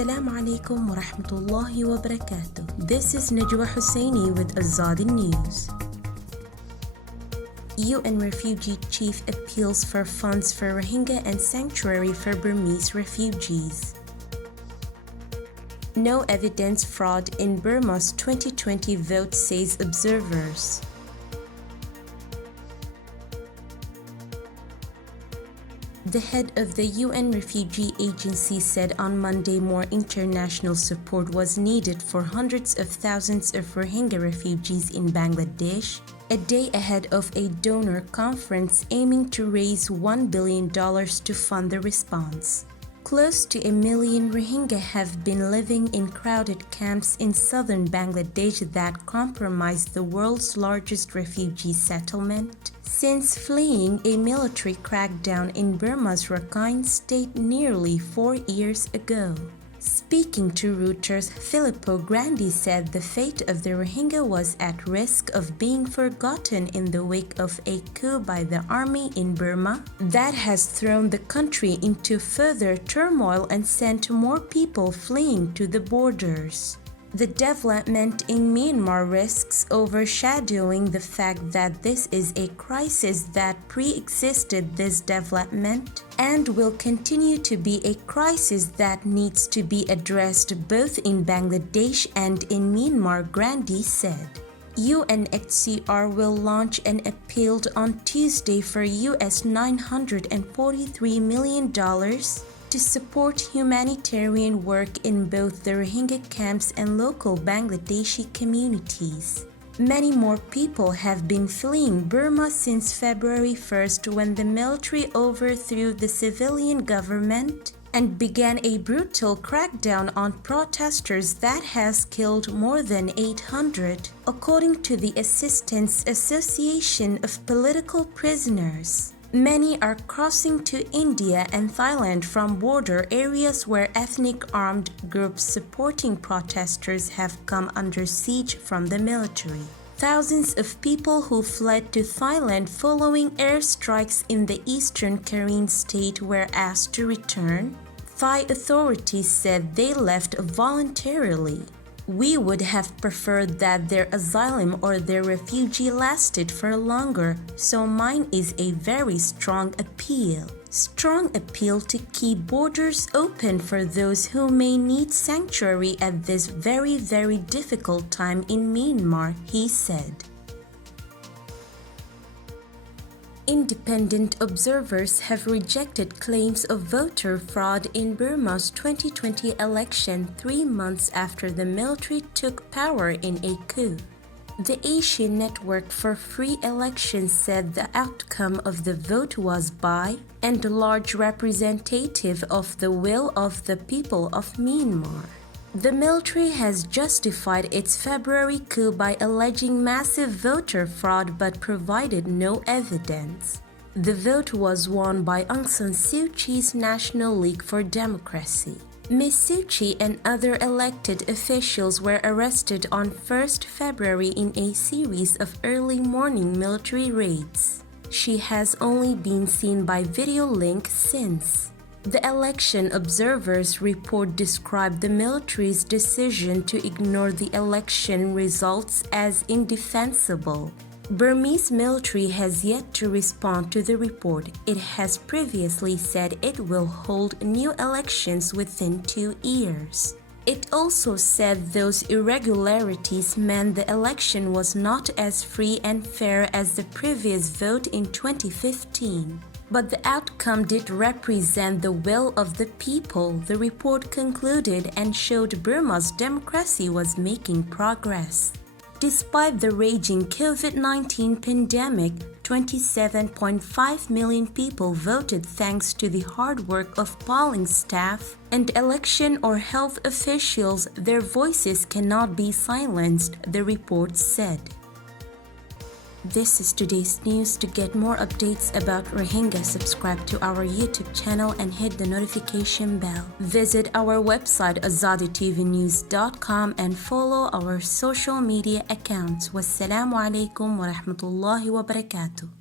Assalamu alaikum wa rahmatullahi wa barakatuh. This is Najwa Husseini with Azadi News. UN Refugee Chief appeals for funds for Rohingya and sanctuary for Burmese refugees. No evidence fraud in Burma's 2020 vote, says observers. The head of the UN Refugee Agency said on Monday more international support was needed for hundreds of thousands of Rohingya refugees in Bangladesh, a day ahead of a donor conference aiming to raise $1 billion to fund the response. Close to 1 million Rohingya have been living in crowded camps in southern Bangladesh that comprise the world's largest refugee settlement since fleeing a military crackdown in Burma's Rakhine state nearly 4 years ago. Speaking to Reuters, Filippo Grandi said the fate of the Rohingya was at risk of being forgotten in the wake of a coup by the army in Burma that has thrown the country into further turmoil and sent more people fleeing to the borders. The development in Myanmar risks overshadowing the fact that this is a crisis that pre-existed this development and will continue to be a crisis that needs to be addressed both in Bangladesh and in Myanmar, Grandi said. UNHCR will launch an appeal on Tuesday for US $943 million to support humanitarian work in both the Rohingya camps and local Bangladeshi communities. Many more people have been fleeing Burma since February 1st when the military overthrew the civilian government and began a brutal crackdown on protesters that has killed more than 800, according to the Assistance Association of Political Prisoners. Many are crossing to India and Thailand from border areas where ethnic armed groups supporting protesters have come under siege from the military. Thousands of people who fled to Thailand following airstrikes in the eastern Karen state were asked to return. Thai authorities said they left voluntarily. We would have preferred that their asylum or their refugee lasted for longer, so mine is a very strong appeal. Strong appeal to keep borders open for those who may need sanctuary at this very, very difficult time in Myanmar, he said. Independent observers have rejected claims of voter fraud in Burma's 2020 election 3 months after the military took power in a coup. The Asian Network for Free Elections said the outcome of the vote was by and large representative of the will of the people of Myanmar. The military has justified its February coup by alleging massive voter fraud but provided no evidence. The vote was won by Aung San Suu Kyi's National League for Democracy. Ms. Suu Kyi and other elected officials were arrested on 1st February in a series of early morning military raids. She has only been seen by video link since. The election observers report described the military's decision to ignore the election results as indefensible. Burmese military has yet to respond to the report. It has previously said it will hold new elections within 2 years. It also said those irregularities meant the election was not as free and fair as the previous vote in 2015. But the outcome did represent the will of the people, the report concluded, and showed Burma's democracy was making progress. Despite the raging COVID-19 pandemic, 27.5 million people voted thanks to the hard work of polling staff and election or health officials. Their voices cannot be silenced, the report said. This is today's news. To get more updates about Rohingya, subscribe to our YouTube channel and hit the notification bell. Visit our website azaditvnews.com and follow our social media accounts. Wassalamu alaikum wa rahmatullahi wa barakatuh.